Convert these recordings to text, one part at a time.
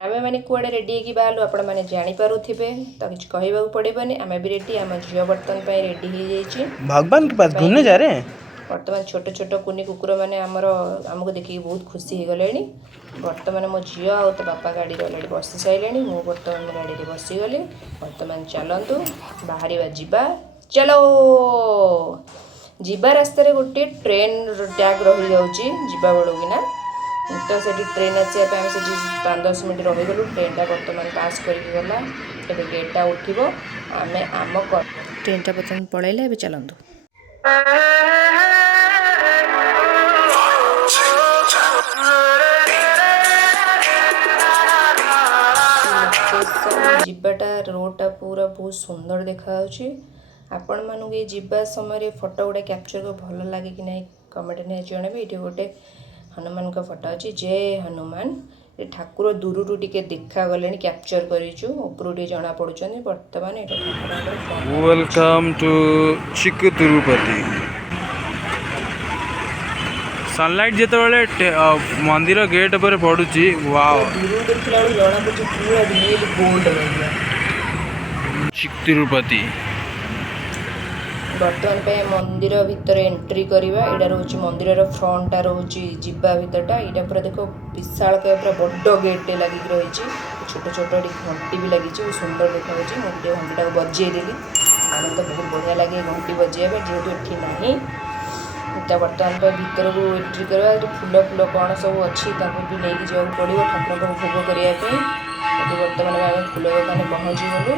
आमे मैंने कुआड़े रेडी होगी बाहर आपण मैंने जानीपारे तो किसी कहवा पड़ोनी आम भी रेडी आम झील बर्तन रेडी हो जाइए भगवान के पास घूमने जा रहे हैं। बर्तमान छोट छोट कुनी कुकुर मैंने आमको देखिए बहुत खुशी हो गले। बर्तमान मो झील आ तो बापा गाड़ी अलरेडी बसी सारे मुझे बर्तमान मो गाड़ी बसीगली। बर्तमान चलतु बाहर जा चलो जीवा रास्तार गोटे ट्रेन टैग रही जावा बेलूना तो से ट्रेन आसापी 5-10 मिनट रहीगलु। ट्रेनटा बर्तमान पास करके गला ए गेटा उठब आम आम ट्रेनटा बर्तमान पलैला ए चलतु। जीवाटा रोडटा पूरा बहुत सुंदर देखा आपण मानू ये जीवा समय फोटो गुड़ा कैप्चर को भल लगे कि नहीं कमेंट नहीं जनइबे। ये गोटे हनुमान का फोटो अच्छी जय हनुमान ठाकुर दूर टिके देखा गले कैप्चर करूँ जना पड़ुं बर्तमान वेलकम टू चिक तिरुपति। सनलाइट जिते मंदिर गेट पर पड़ुची वाओ दूर देखला जना पड़े पूरा रियल गोल्ड चिक तिरुपति। बर्तमान पे मंदिर भितर एंट्री करवा यहाँ रोच मंदिर फ्रंटा रोच जीवा भितरटा यहाँ पूरा देख विशाल पूरा बड़ गेट लगे रही छोट छोट घंटी भी लगी सुंदर देखा मुझे घंटा को बजेदेली आम तो बहुत बढ़िया लगे घंटी बजेबा जेहेतु ये ना बर्तमान पे भितर को एंट्री करवा फूल फूल कौन सब अच्छी भी नहीं जाऊँ पड़ो ठाकुर को भोग करने। बर्तमान आम फूल दुकान पहुँची गलु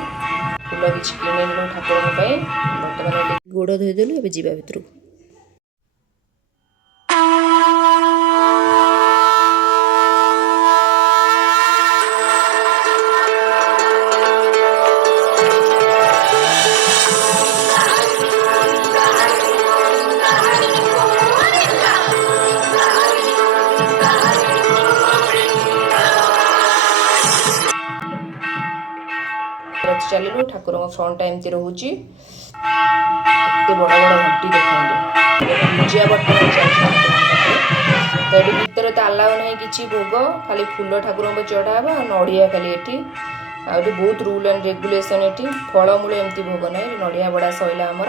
फूल किसी किणेलु ठाकुर बर्तमान गोड़ धोईदेलु ए जा भितर चलू ठाकुर फ्रंट एमती रोचे एत बड़ बड़ घंटी देखते पूजा बर्तमान चलती तो ये भितर तो आलाउ ना कि भोग खाली फूल ठाकुर को चढ़ाब नड़िया खाली ये आउट बहुत रूल एंड रेगुलेशन ये फलमूल एमती भोग ना नड़िया बड़ा सैला आमर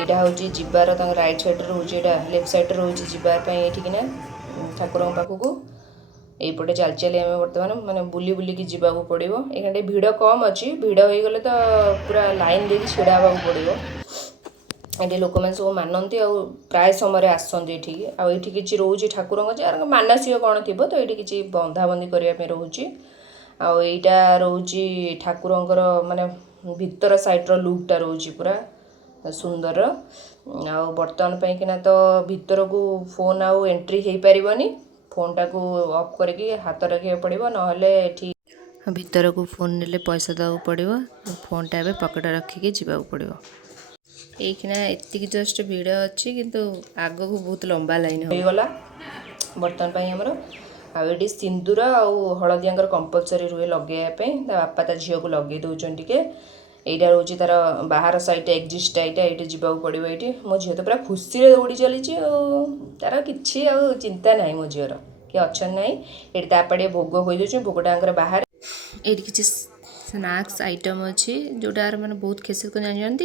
यहाँ हूँ जीवार राइट साइड रोचे लेफ्ट साइड रोचे जीवाई ठाकुर पाखक यपटे चल चली आम बर्तमान मैंने बुली बुलिकी जावाक पड़ो। ये भिड़ कम अच्छी भिड़ हो गले तो पूरा लाइन देखिए छिड़ा हाँ पड़ो। ये लोक मैंने सब मानती प्राय समय आसती ये किसी रोचे ठाकुर जार मानसिक कौन थी तो ये किसी बंधाबंधी करने रोचे आईटा रोचे ठाकुर माने भितर साइड्र लुकटा रोचे पूरा सुंदर आ बर्तमान पैकिना तो भितर को फोन आउ एंट्री हो पारनी फोनटा को ऑफ करके हाथ रखा पड़ो ना भितर को फोन ने पैसा देवाक पड़ो फोनटा ए पकेट रखिकी जावाक पड़ो। यहीना एति जस्ट भिड़ अच्छी किंतु आग को बहुत लंबा लाइन होगला बर्तमान आमर आगे सिंदूर आउ हलदिया कंपलसरी रुए लगे बापा ता झील को लगे दौरान टे यहाँ रोचे तार बाहर सैड एक्जिस्ट ये जावाक पड़ो। ये मो झील तो पूरा खुशी दौड़ी चली तार कि चिंता ना मो झीर कि अच्छा ना ये तापड़े भोग हो भोगटा बाहर ये किसी स्नैक्स आइटम अच्छी जोटा मैंने बहुत खेसियत को जानते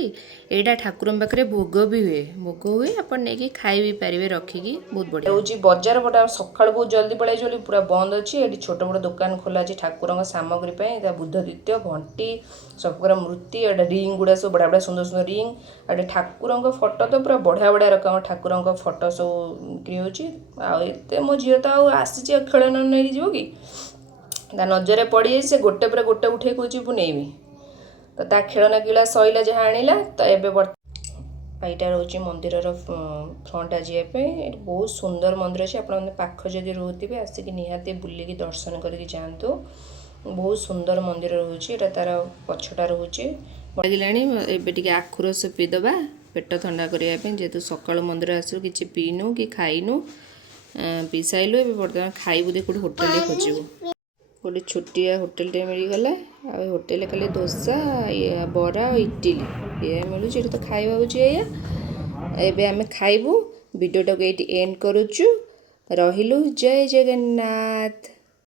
यहाँ ठाकुर पाखे भोग भी हुए आप नहीं खाई भी पारे रखिकी बहुत बढ़िया हूँ। बजार बड़ा सका बहुत जल्दी पलि पूरा बंद अच्छी ये छोट मोट दुकान खोला अच्छी ठाकुर सामग्री बुद्ध द्वितीय घंटी सब प्रकार मूर्ति रिंग गुड़ा सब बड़ा बड़ा सुंदर सुंदर रिंग ये ठाकुर फोटो तो पूरा बढ़िया बढ़िया रकम ठाकुर फोटो सब बिक्री होते मो झील तो आसी खेलन नहीं जीव कि नजर पड़ी से गोटे पर गोटे उठे कह नहीं तो ता खेलना किला सैला जहाँ आनिला तो ये रोचे मंदिर फ्रंट जावाई बहुत सुंदर मंदिर अच्छे आप पाख जदि रोथे आसिक निहाती बुलिकी दर्शन करके जातु बहुत सुंदर मंदिर रोचे तार पछटा रोचे लगे आखुरस पीदबा पेट ठंडा करने जेहेतु सका मंदिर आसू कि पीनु कि खाइनु पी साइलु ए बर्तमान खाइबू देख होटेल खोजबू गोटे छोटिया होटेलटे मिलगला आ होटेल खाली डोसा बरा इडली ये मिलूँ तो खाଇବା हूँ ये आम खाइबू वीडियोटा को ये एंड करुचु रहिलु जय जगन्नाथ।